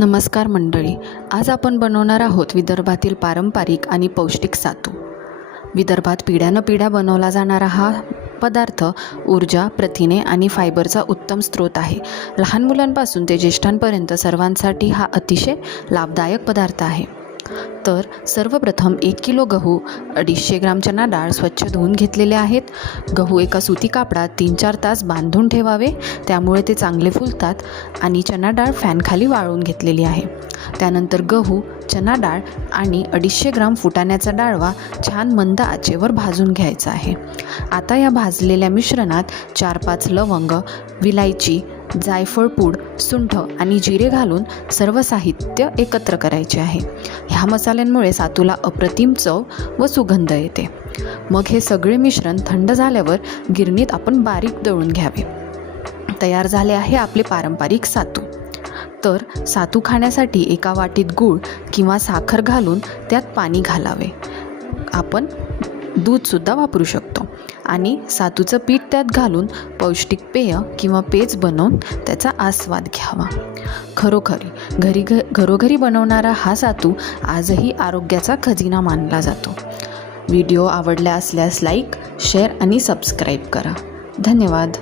नमस्कार मंडळी, आज आपण बनवणार आहोत विदर्भातील पारंपरिक आणि पौष्टिक सातू। विदर्भात पिढ्यानं पिढ्या बनवला जाणारा हा पदार्थ ऊर्जा, प्रथिने आणि फायबरचा उत्तम स्रोत आहे। लहान मुलांपासून ते ज्येष्ठांपर्यंत सर्वांसाठी हा अतिशय लाभदायक पदार्थ आहे। तर सर्वप्रथम 1 किलो गहू, 250 ग्राम चना डाळ स्वच्छ धुवून घेतलेले आहेत। गहू एका सुती कापडात 3-4 तास बांधून ठेवावे, त्यामुळे ते चांगले फुलतात। आणि चना डाळ फॅनखाली वाळवून घेतलेली आहे। त्यानंतर गहू, चना डाळ आणि 250 ग्राम फुटाण्याचा डाळवा छान मंद आचेवर भाजून घ्यायचा आहे। आता या भाजलेल्या मिश्रणात 4-5 लवंग, विलायची, जायफळ पूड, सुंठ आणि जिरे घालून सर्व साहित्य एकत्र करायचे आहे। ह्या मसाल्यांमुळे सातूला अप्रतिम चव व सुगंध येते। मग हे सगळे मिश्रण थंड झाल्यावर गिरणीत आपण बारीक दळून घ्यावे। तयार झाले आहे आपले पारंपरिक सातू। तर सातू खाण्यासाठी एका वाटीत गूळ किंवा साखर घालून त्यात पाणी घालावे। आपण दूधसुद्धा वापरू शकतो आणि सातूचं पीठ त्यात घालून पौष्टिक पेय किंवा पेज बनवून त्याचा आस्वाद घ्यावा। घरोघरी बनवणारा हा सातू आजही आरोग्याचा खजिना मानला जातो। व्हिडिओ आवडला असल्यास लाईक, शेअर आणि सबस्क्राईब करा। धन्यवाद।